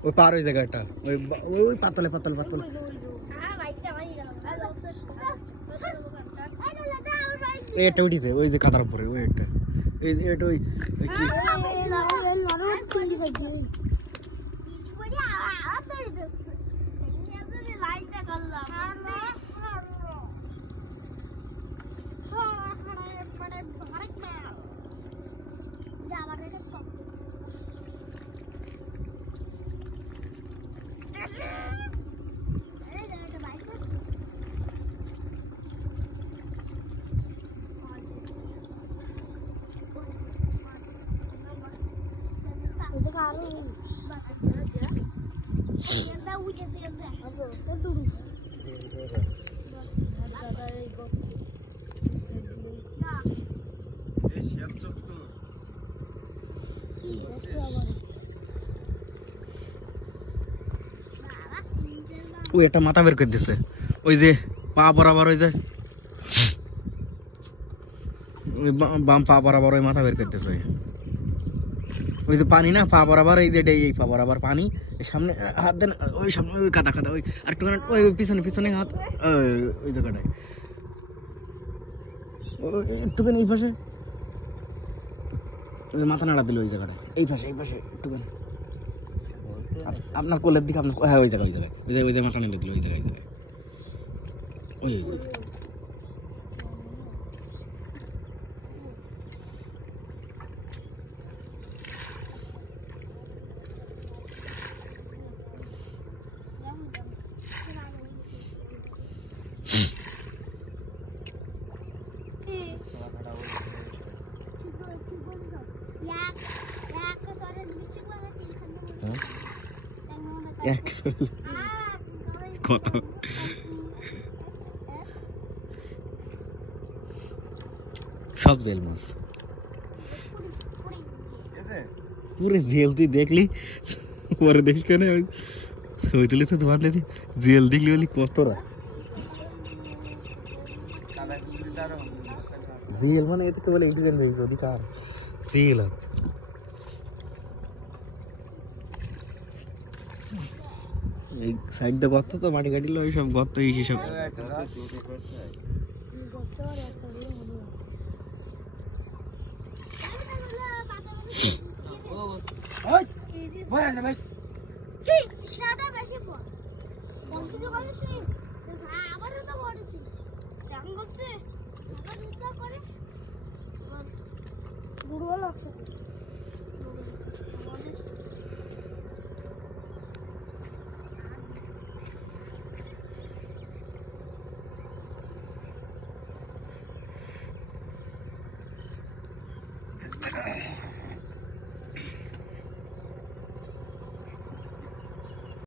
ওই পার ওই জায়গাটা ওই ওই পাতলে পাতলে পাতলে এটা উঠিছে ওই যে কাদার উপরে ওই এটা এই এটা ওই কি ওই একটা মাথা বের করে দিছে ওই যে পা বরাবর ওই যে ওই বাম পা বরাবর ওই মাথা বের করে দিছে ওই যে পানি না পা বরাবর এই যে এই পা বরাবর পানি সামনে হাত দেন ওই সামনে ওই কাদা কাদা ওই আরেকটুখানি ওই পিছনে পিছনে হাত ওই জায়গাটায় একটুখানি এই পাশে মাথা নাড়া দিল ওই জায়গাটায় এই পাশে একটুখানি আপনার কোলের দিকে আপনার হ্যাঁ ওই জায়গায় ওই জায়গায় মাথা নেড়ে দিল ওই জায়গায় ওই কত সব জেল মাছ পুরো জেল তুই দেখলি পরে দেখিস কেন ছবি তুলে তো তোমার দেখি জেল দেখলি বলি কতরা জেল মানে এতে তো বলে অধিকার জেল এই সাইড দিয়ে গর্ত তো মাটি কাটিলে ওই সব গর্ত এই সব